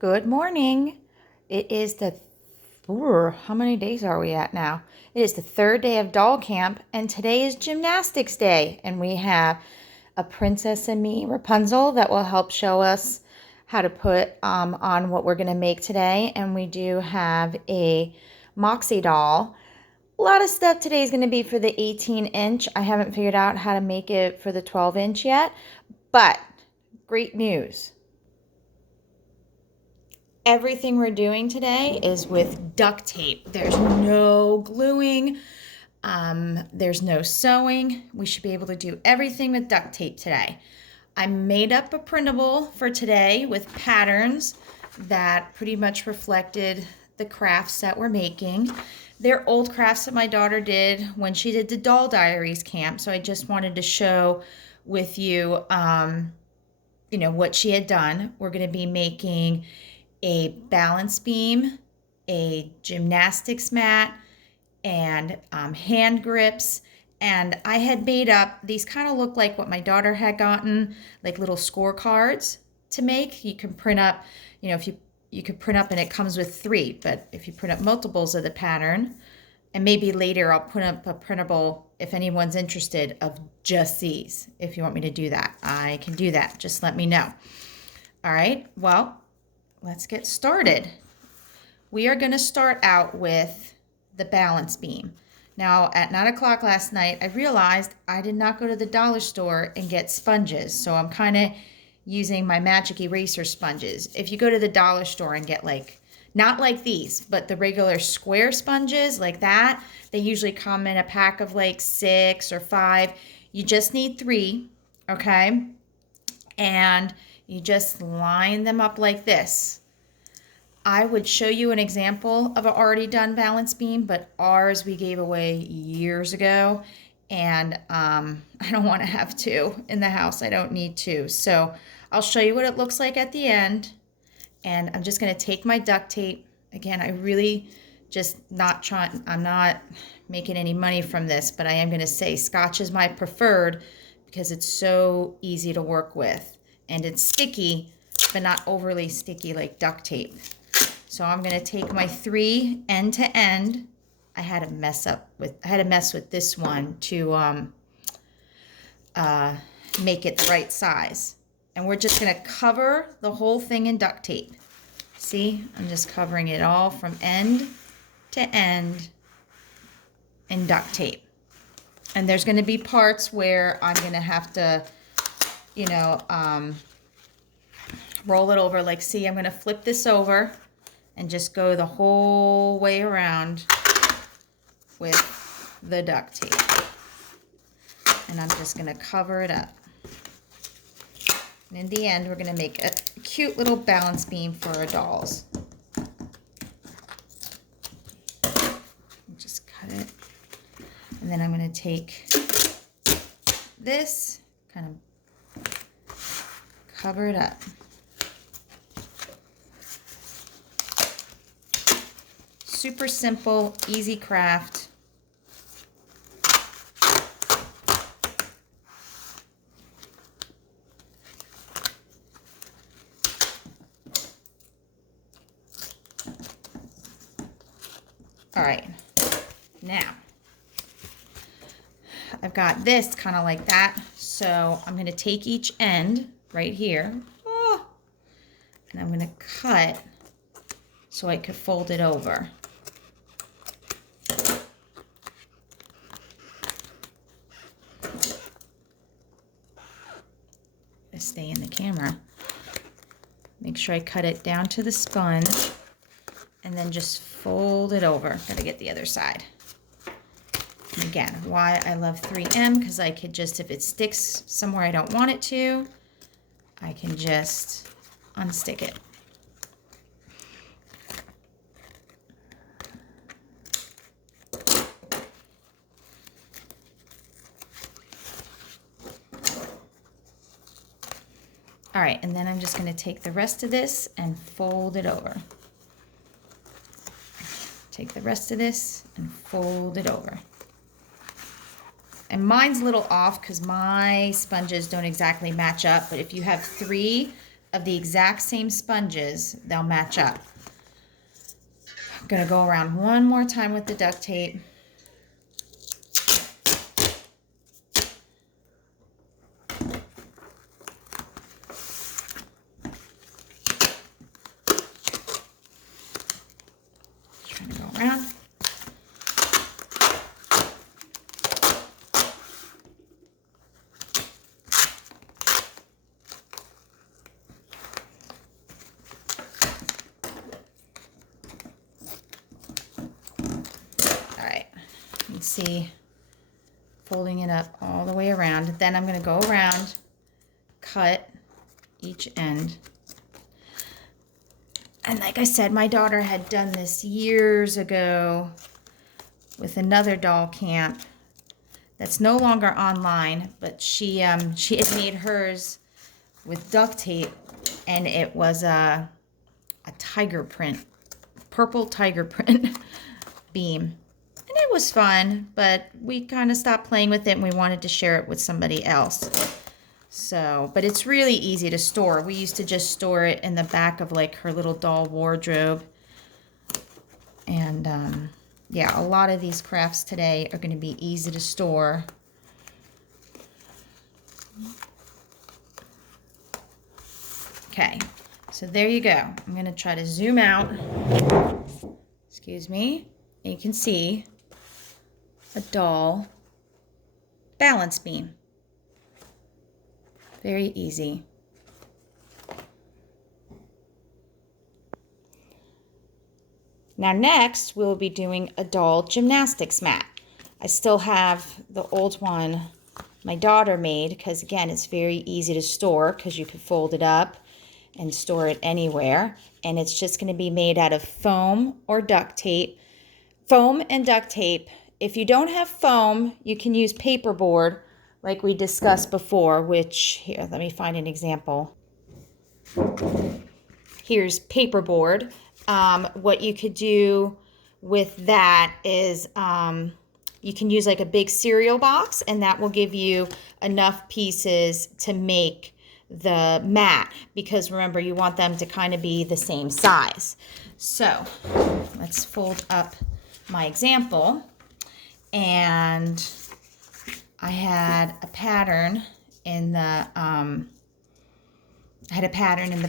Good morning. It is how many days are we at now? It is the third day of doll camp, and today is gymnastics day. And we have a princess and me, Rapunzel, that will help show us how to put on what we're going to make today. And we do have a Moxie doll. A lot of stuff today is going to be for the 18-inch. I haven't figured out how to make it for the 12-inch yet, but great news. Everything we're doing today is with duct tape. There's no gluing. There's no sewing. We should be able to do everything with duct tape today. I made up a printable for today with patterns that pretty much reflected the crafts that we're making. They're old crafts that my daughter did when she did the Doll Diaries camp. So I just wanted to show with you, what she had done. We're going to be making a balance beam, a gymnastics mat, and hand grips. And I had made up, these kind of look like what my daughter had gotten, like little scorecards to make. You can print up, if you could print up and it comes with 3, but if you print up multiples of the pattern, and maybe later I'll put up a printable if anyone's interested of just these. If you want me to do that, I can do that. Just let me know. All right, well, let's get started. We are going to start out with the balance beam. Now, at 9 o'clock last night, I realized I did not go to the dollar store and get sponges. So I'm kind of using my magic eraser sponges. If you go to the dollar store and get not like these, but the regular square sponges like that, they usually come in a pack of 6 or 5. You just need 3, okay? And you just line them up like this. I would show you an example of an already done balance beam, but ours we gave away years ago, and I don't want to have 2 in the house. I don't need 2. So I'll show you what it looks like at the end, and I'm just going to take my duct tape. Again, I really I'm not making any money from this, but I am going to say Scotch is my preferred because it's so easy to work with, and it's sticky, but not overly sticky like duct tape. So I'm going to take my 3 end to end. I had to mess with this one to make it the right size. And we're just going to cover the whole thing in duct tape. See, I'm just covering it all from end to end in duct tape. And there's going to be parts where I'm going to have to, roll it over. See, I'm going to flip this over and just go the whole way around with the duct tape. And I'm just going to cover it up. And in the end, we're going to make a cute little balance beam for our dolls. Just cut it. And then I'm going to take this, kind of cover it up. Super simple, easy craft. All right, now I've got this kind of like that. So I'm going to take each end right here, and I'm going to cut so I could fold it over. Stay in the camera. Make sure I cut it down to the spun and then just fold it over. Gotta get the other side. And again, why I love 3M, because I could just, if it sticks somewhere I don't want it to, I can just unstick it. All right, and then I'm just going to take the rest of this and fold it over. Take the rest of this and fold it over. And mine's a little off because my sponges don't exactly match up, but if you have 3 of the exact same sponges, they'll match up. I'm gonna go around one more time with the duct tape. Trying to go around. You can see folding it up all the way around. Then I'm going to go around, cut each end. And like I said, my daughter had done this years ago with another doll camp that's no longer online, but she had made hers with duct tape, and it was a tiger print, purple tiger print beam. And it was fun, but we kind of stopped playing with it and we wanted to share it with somebody else. So, but it's really easy to store. We used to just store it in the back of like her little doll wardrobe. And yeah, a lot of these crafts today are going to be easy to store. Okay, so there you go. I'm going to try to zoom out. Excuse me. And you can see a doll balance beam. Very easy. Now next, we'll be doing a doll gymnastics mat. I still have the old one my daughter made because, again, it's very easy to store because you can fold it up and store it anywhere. And it's just going to be made out of foam or duct tape. Foam and duct tape. If you don't have foam, you can use paperboard like we discussed before, which, here, let me find an example. Here's paperboard. What you could do with that is you can use like a big cereal box, and that will give you enough pieces to make the mat, because remember, you want them to kind of be the same size. So let's fold up my example. And I had a pattern in the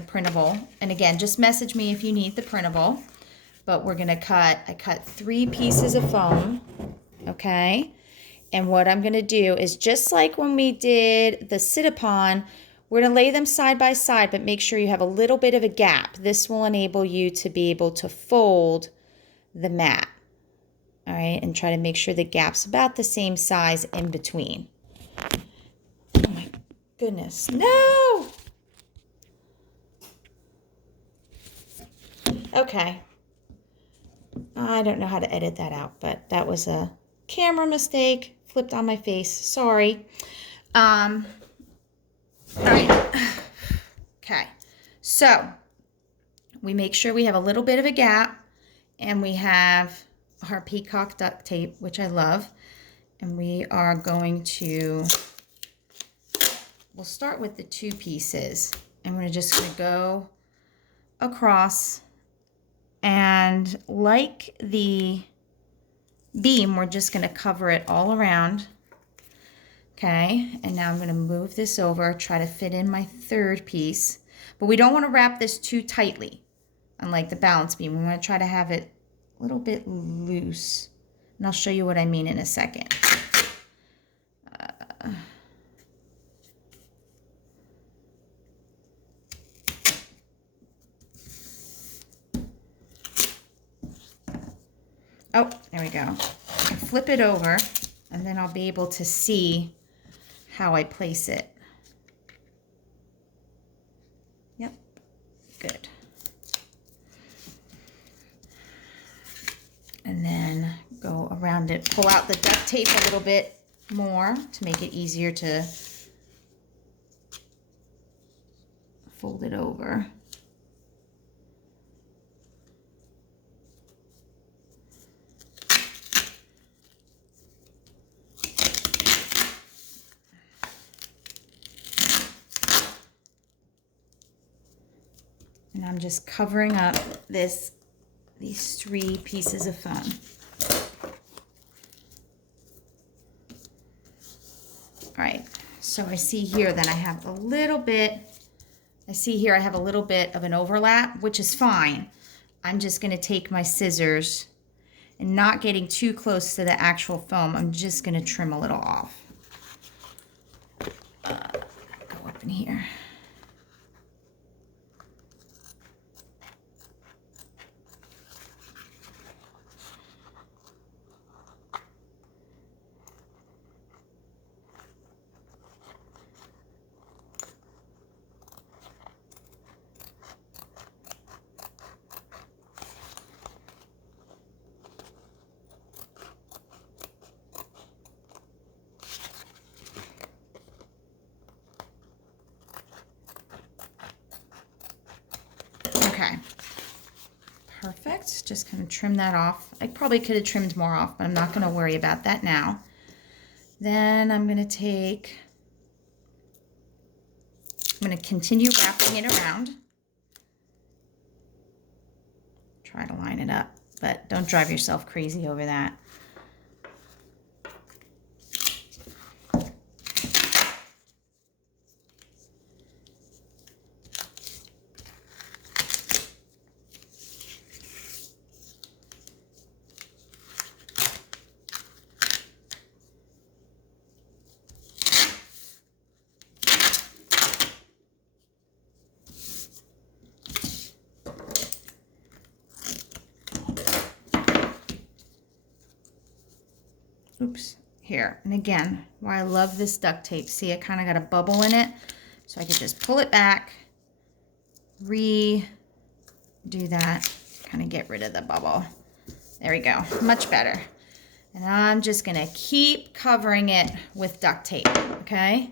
printable. And again, just message me if you need the printable. But we're gonna I cut 3 pieces of foam, okay? And what I'm gonna do is, just like when we did the sit-upon, we're gonna lay them side by side, but make sure you have a little bit of a gap. This will enable you to be able to fold the mat. All right, and try to make sure the gap's about the same size in between. Oh my goodness, no! Okay. I don't know how to edit that out, but that was a camera mistake. Flipped on my face, sorry. All right. Okay, so we make sure we have a little bit of a gap, and we have our peacock duct tape, which I love, and we are going to, we'll start with the 2 pieces, and we're just going to go across, and like the beam, we're just going to cover it all around. Okay, and now I'm going to move this over, try to fit in my 3rd piece, but we don't want to wrap this too tightly, unlike the balance beam. We want to try to have it a little bit loose, and I'll show you what I mean in a second. Oh, there we go. Flip it over, and then I'll be able to see how I place it. Yep, good. And then go around it, pull out the duct tape a little bit more to make it easier to fold it over. And I'm just covering up these 3 pieces of foam. All right, so I see here that I have a little bit, I have a little bit of an overlap, which is fine. I'm just gonna take my scissors and not getting too close to the actual foam, I'm just gonna trim a little off. Go up in here. Okay, perfect. Just kind of trim that off. I probably could have trimmed more off, but I'm not going to worry about that now. Then I'm going to continue wrapping it around. Try to line it up, but don't drive yourself crazy over that. Oops, here. And again, why I love this duct tape. See, it kind of got a bubble in it. So I could just pull it back, redo that, kind of get rid of the bubble. There we go, much better. And I'm just gonna keep covering it with duct tape, okay?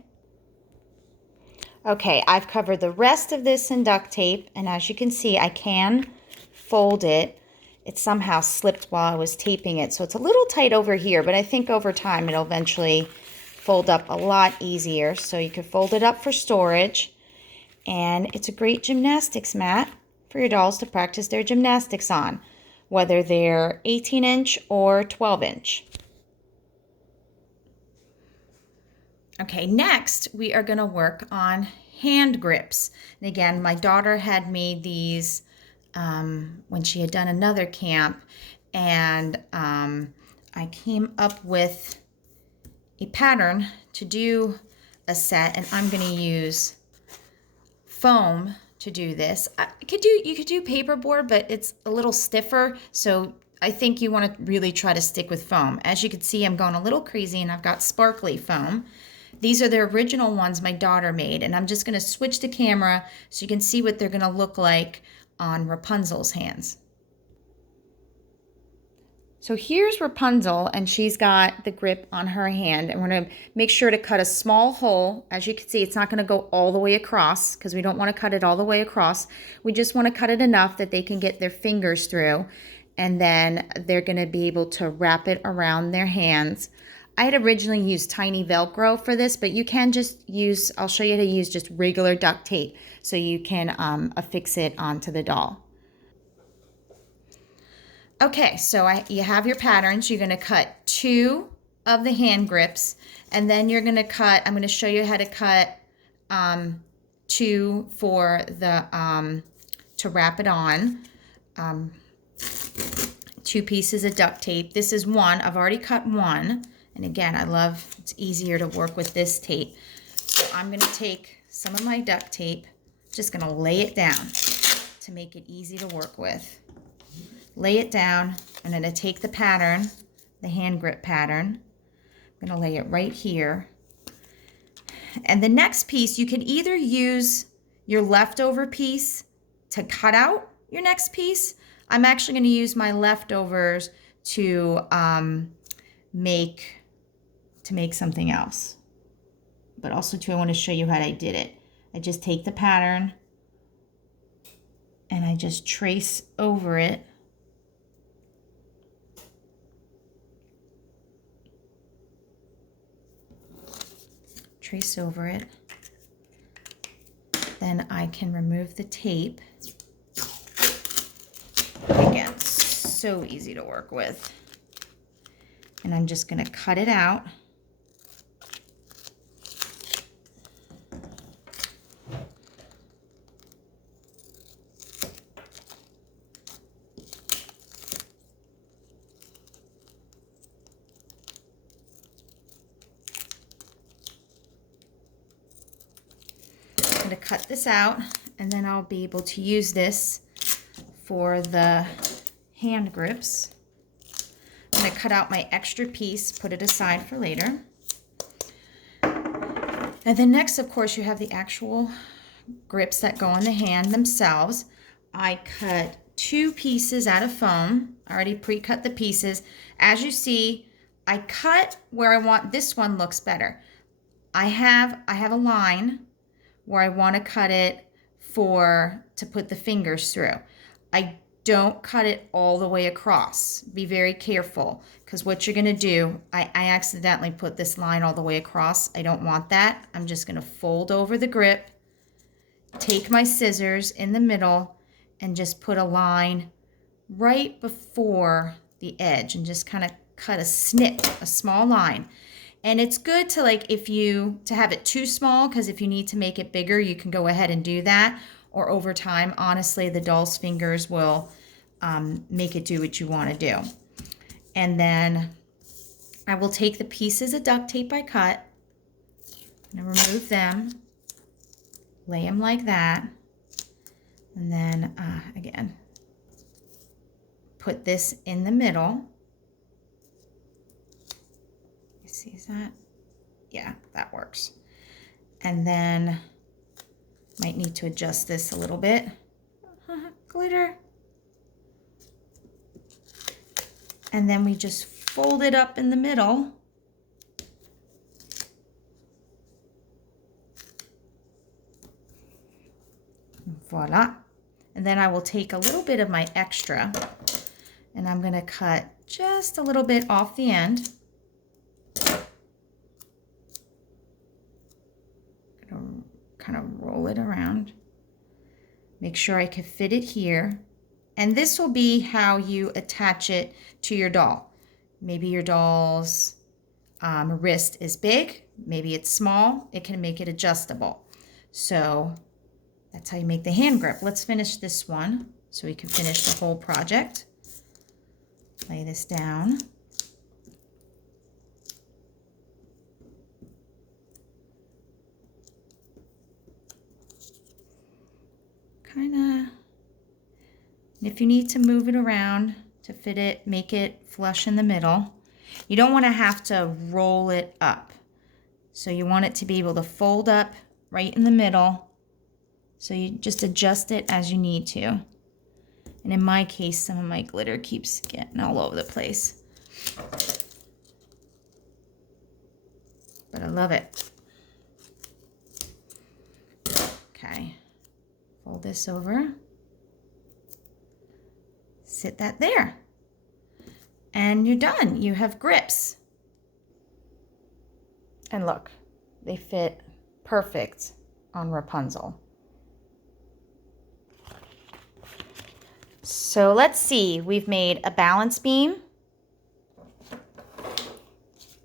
Okay, I've covered the rest of this in duct tape, and as you can see, I can fold it. It somehow slipped while I was taping it, so it's a little tight over here, but I think over time it'll eventually fold up a lot easier. So you could fold it up for storage, and it's a great gymnastics mat for your dolls to practice their gymnastics on, whether they're 18-inch or 12-inch. Okay, next we are going to work on hand grips. And again, my daughter had made these when she had done another camp, and I came up with a pattern to do a set, and I'm going to use foam to do this. You could do paperboard, but it's a little stiffer, so I think you want to really try to stick with foam. As you can see, I'm going a little crazy, and I've got sparkly foam. These are the original ones my daughter made, and I'm just going to switch the camera so you can see what they're going to look like on Rapunzel's hands. So here's Rapunzel, and she's got the grip on her hand, and we're going to make sure to cut a small hole. As you can see, it's not going to go all the way across because we don't want to cut it all the way across. We just want to cut it enough that they can get their fingers through, and then they're going to be able to wrap it around their hands. I had originally used tiny Velcro for this, but you can just use, I'll show you how to use just regular duct tape so you can affix it onto the doll. Okay, so you have your patterns. You're going to cut 2 of the hand grips, and then you're going to cut, I'm going to show you how to cut 2 for the, to wrap it on. 2 pieces of duct tape. This is 1. I've already cut 1. And again, it's easier to work with this tape. So I'm going to take some of my duct tape, just going to lay it down to make it easy to work with. Lay it down. I'm going to take the pattern, the hand grip pattern. I'm going to lay it right here. And the next piece, you can either use your leftover piece to cut out your next piece. I'm actually going to use my leftovers to make something else. But also too, I want to show you how I did it. I just take the pattern and I just trace over it. Trace over it. Then I can remove the tape again, so easy to work with. And I'm just going to cut it out. I'm going to cut this out, and then I'll be able to use this for the hand grips. I'm going to cut out my extra piece, put it aside for later. And then next, of course, you have the actual grips that go on the hand themselves. I cut 2 pieces out of foam. I already pre-cut the pieces. As you see, I cut where I want. This one looks better. I have a line where I want to cut it to put the fingers through. I don't cut it all the way across. Be very careful, because what you're going to do, I accidentally put this line all the way across. I don't want that. I'm just going to fold over the grip, take my scissors in the middle, and just put a line right before the edge and just kind of cut a snip, a small line. And it's good to to have it too small, because if you need to make it bigger, you can go ahead and do that. Or over time, honestly, the doll's fingers will make it do what you want to do. And then I will take the pieces of duct tape I cut and remove them, lay them like that, and then again, put this in the middle. See that? Yeah, that works. And then might need to adjust this a little bit. Glitter. And then we just fold it up in the middle. Voila. And then I will take a little bit of my extra, and I'm going to cut just a little bit off the end. Kind of roll it around. Make sure I can fit it here. And this will be how you attach it to your doll. Maybe your doll's wrist is big, maybe it's small. It can make it adjustable. So that's how you make the hand grip. Let's finish this one so we can finish the whole project. Lay this down. And if you need to move it around to fit it, make it flush in the middle. You don't want to have to roll it up. So you want it to be able to fold up right in the middle. So you just adjust it as you need to. And in my case, some of my glitter keeps getting all over the place. But I love it. Okay. Fold this over, sit that there, and you're done. You have grips. And look, they fit perfect on Rapunzel. So let's see, we've made a balance beam,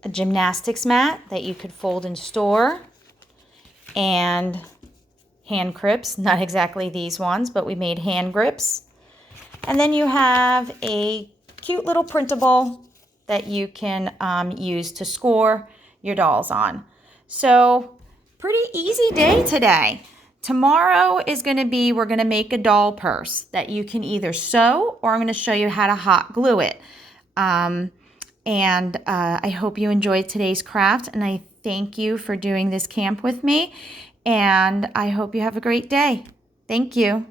a gymnastics mat that you could fold and store, and hand grips, not exactly these ones, but we made hand grips. And then you have a cute little printable that you can use to score your dolls on. So pretty easy day today. Tomorrow is going to be, we're going to make a doll purse that you can either sew, or I'm going to show you how to hot glue it. I hope you enjoyed today's craft, and I thank you for doing this camp with me. And I hope you have a great day. Thank you.